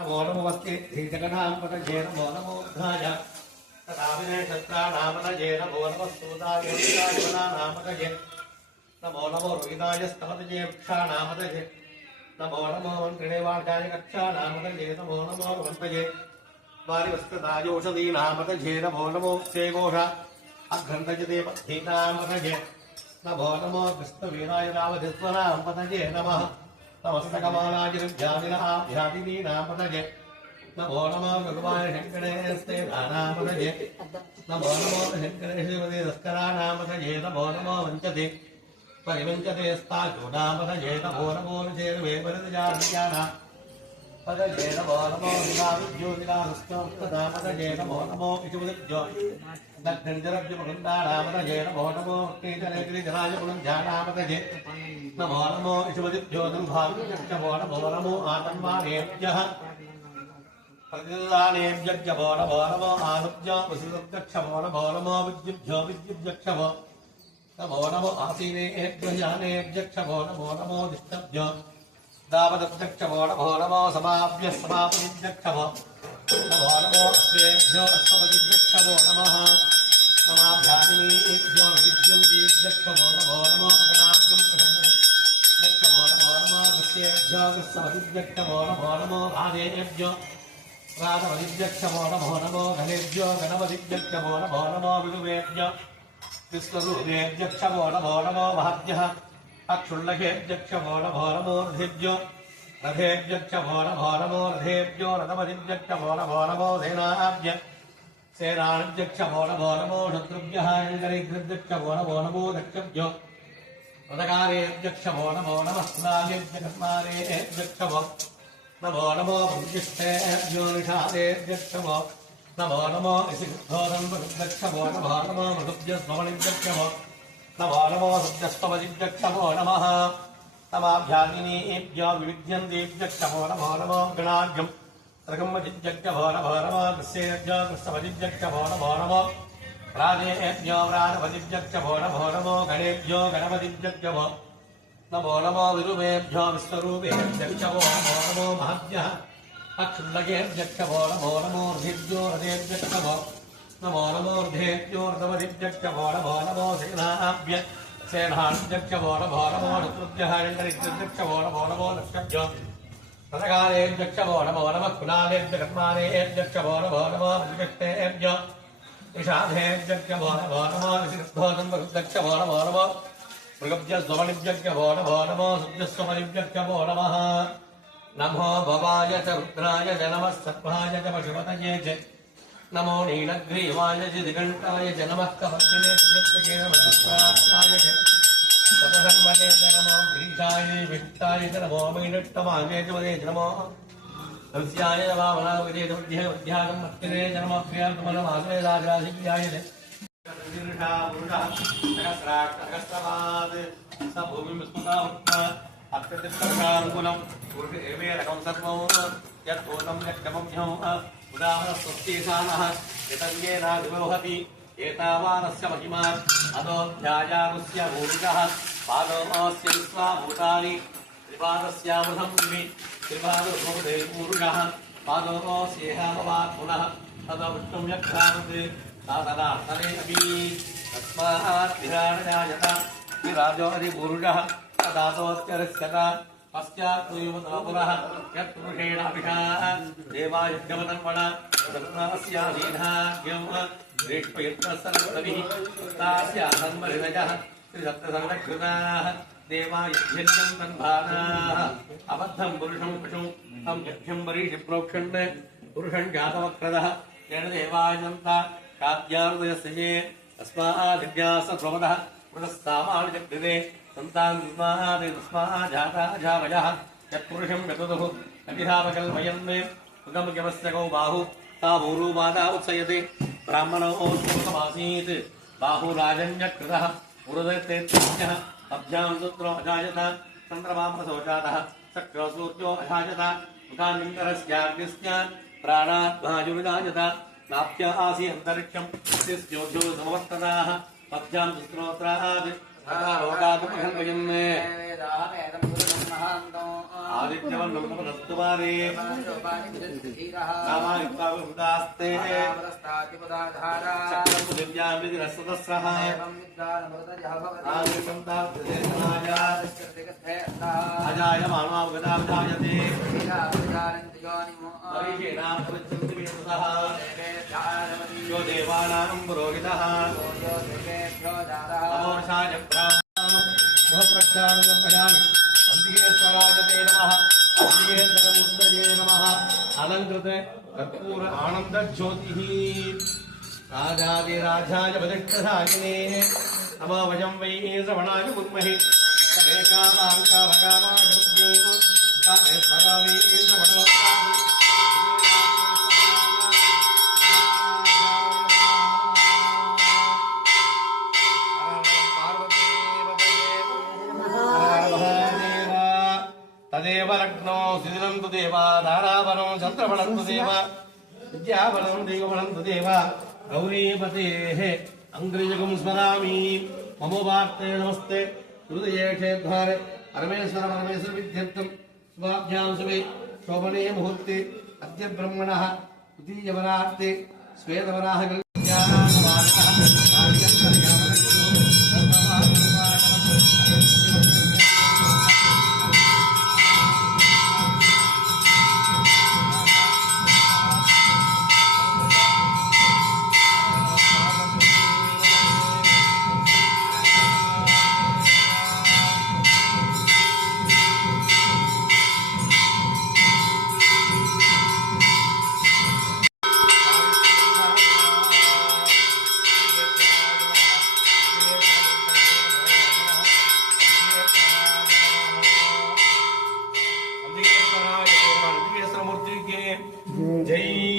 नमो नमस्ते श्रीजगन्नाथपतये नमो नमो बुद्धाय तदाविने शस्त्राणामतये नमो नमः सूताय वनानामतये नमो नमो रोहिताय स्तमतये वृक्षाणामतये नमो नमो मन्त्रिणेवाकाय कक्षाणामतये नमो नमो वन्तये वारिवस्त्रदायोषधीनामतये नमो नमो क्षेघोष अघ्रन्तजते पद्धीनामतये नमो नमो कृष्णवीराय रामधिस्वनामतये नमः नमस्तकमालाजिर्ध्यानिनाभ्यादिनीनामतये नमो नमो भगवान् शङ्करेस्ते नानामतये नमो नमो शङ्करेश्वरे तस्करानामतये नमो नमो वञ्चते परिवञ्चते स्ताचूनामतये नमो नमो चेर्वे परिजाना पतये नमो नमो विद्योदिनामतये नमो नमो इषुवृद्यो दक्षिणजरभ्यमुकुन्दानामतये नमो नमो कीचनगिरिजनाय पुरुञ्जानामतये नमो नमो इषुवदिभ्यो दुर्भाग्यश्च नमो नमो आतन्वानेभ्यः प्रतिदानेभ्यश्च नमो नमो आनुभ्यो वसुदक्षमो नमो नमो विद्युभ्यो विद्युभ्यक्षमो नमो नमो आसीनेभ्यो जानेभ्यक्षमो नमो दिष्टभ्यो दावदभ्यक्षमो नमो समाभ्यः समापदिभ्यक्षमो नमो नमो अश्वेभ्यो अश्वपदिभ्यक्षमो नमः समाभ्यादिनीभ्यो विद्युन्तीभ्यक्षमो नमो गणाभ्यं प्रथमदिभ्यक्षमो नमो गुस्सेभ्यो गुस्सपदिभ्यक्षमो नमो आदेभ्यो राधपदिभ्यक्षमो नमो गणेभ्यो गणपतिभ्यक्षमो नमो विदुवेभ्यो विश्वरूपेभ्यक्षमो नमो महद्भ्यः अक्षुल्लकेभ्यक्षमो नमो रथेभ्यो रथेभ्यक्षमो नमो रथेभ्यो रथपतिभ्यक्षमो नमो सेनाभ्य सेनाभ्यक्षमो नमो शत्रुभ्यः शङ्करेभ्यक्षमो नमो दक्षभ्यो रथकारेभ्यक्षमो नमो स्नानेभ्यकर्मारेभ्यक्षमो नमो भुजिष्ठेभ्यो निषादेभ्यक्षमो नमो इषिद्धोरन्वक्षमो नमो मृगभ्यस्मणिभ्यक्षमो नमो सद्यस्वपदिभ्यक्षमो नमः नमाभ्यादिनीभ्यो विविध्यन्तीभ्यक्षमो नमो गणाभ्यं रगम्मजिभ्यक्षमो नमो कृस्येभ्यो कृष्णपदिभ्यक्षमो नमो राजेभ्यो राजपदिभ्यक्षमो नमो गणेभ्यो गणपतिभ्यक्षमो नमो विरुवेभ्यो विश्वरूपेभ्यक्षमो नमो महद्भ्यः अक्षुल्लकेभ्यक्षमो नमो रथेभ्यो रथेभ्यक्षमो नमो रथेभ्यो रथपतिभ्यक्षमो नमो सेनाभ्य सेनाभ्यक्षमो नमो शत्रुभ्यः शङ्करेभ्यक्षमो नमो दक्षभ्यो रथकारेभ्यक्षमो नमो कुलालेभ्यकर्मारेभ्यक्षमो नमो प्रतिष्ठेभ्यो निषादेभ्यक्षमो नमो विशिष्ठोदक्षमो नमो मृगभ्यस्वमणिभ्यक्षमो नमो शुद्धस्वमणिभ्यक्षमो नमः नमो भवाय च रुद्राय च नमः सर्वाय च पशुपतये च नमो नीलग्रीवाय च दिगण्टाय च नमः कवर्तिने च नमः ततसन्वने च नमो गिरीशाय विष्टाय च नमो मैनट्टमाय च वदे च नमो हंस्याय च वामनावदे च मध्यागं मत्तिने च नमः प्रियात्मनमासे राजाधिप्याय च शीर्षा पुरुषः सहस्राक्षसहस्रपाद स भूमिस्मृता अत्यतिष्ठकानुकुलं पुरुष एवेरकं सर्वं यत्पूर्णं यत्कमभ्यो उदाहरणस्वस्तीसानः यतन्येनाधिरोहति एतावानस्य महिमा अदोऽध्यायानुस्य भूमिकः पादोऽस्य विश्वाभूतानि त्रिपादस्यामृतं दिवि त्रिपादोऽभवते पूरुषः पादोऽस्येहामवात् पुनः तदविष्णुं यक्षामत् साधनार्थने अपि तस्मात् विराजयायत विराजो अधिपूरुषः तदातोऽत्यरस्यता पश्चात् पुनः यत्पुरुषेणाभिषा देवायुग्यमतन्वण रत्नास्याधीनाग्यं ग्रीष्मयुक्तसर्वभिः तास्याधन्महृदयः त्रिसप्तसङ्घकृताः देवायुध्यं तन्भानाः अबद्धं पुरुषं पशुं तं यज्ञं वरीषि प्रोक्षन् पुरुषं जातवक्रदः येन देवायन्ता काद्याहृदयस्य ये तस्मादिव्यासस्वमदः पुनस्तामाविजग्निदे सन्तान् जाता जावयः यत्पुरुषं यतुः अभिधावकल्पयन् उदमुख्यमस्य गौ बाहु ता भूरूपादा उत्सयते ब्राह्मणो सुखमासीत् बाहुराजन्यकृतः उरुदतेत्यः अभ्यां सूत्रो अजायत चन्द्रमामसो जातः शक्रो सूर्यो अजायत मुखानिन्दरस्याग्निस्य प्राणाद्वायुर्जायत नाप्य आसी अन्तरिक्षं स्योभ्यो समवर्तनाः अभ्यां सुस्त्रोत्रात् रोगादुपहल्पयन् आदित्यवन्नं नमस्तुमारे कामायुक्तास्ते चक्रं दिव्यां विधिरस्ततस्रः अजाय मानवावगतावजायते यो देवानां पुरोहितः अमोषाय प्रक्षालनं भजामि अन्तिकेश्वराय नमः अन्तिकेश्वरमूर्तये नमः अलङ्कृत कर्पूर आनन्द ज्योतिः राजादिराजाय वदिष्ठसायिने नमो वयं वै श्रवणाय कुर्महे तमे कामाङ्काभगामाय कामेश्वरा वै श्रवणोत्तानि तदेव लग्नो सिदिनं तु देवा धारावनं चन्द्रबलं तु देवा विद्याबलं देवबलं तु देवा गौरीपतेः अङ्ग्रिजगुं स्मरामि मम वार्ते नमस्ते हृदये क्षेद्वारे परमेश्वर विद्यर्थं स्वाभ्यां शुभे शोभने मुहूर्ते अद्य ब्रह्मणः द्वितीयवरार्ते श्वेतवराह जय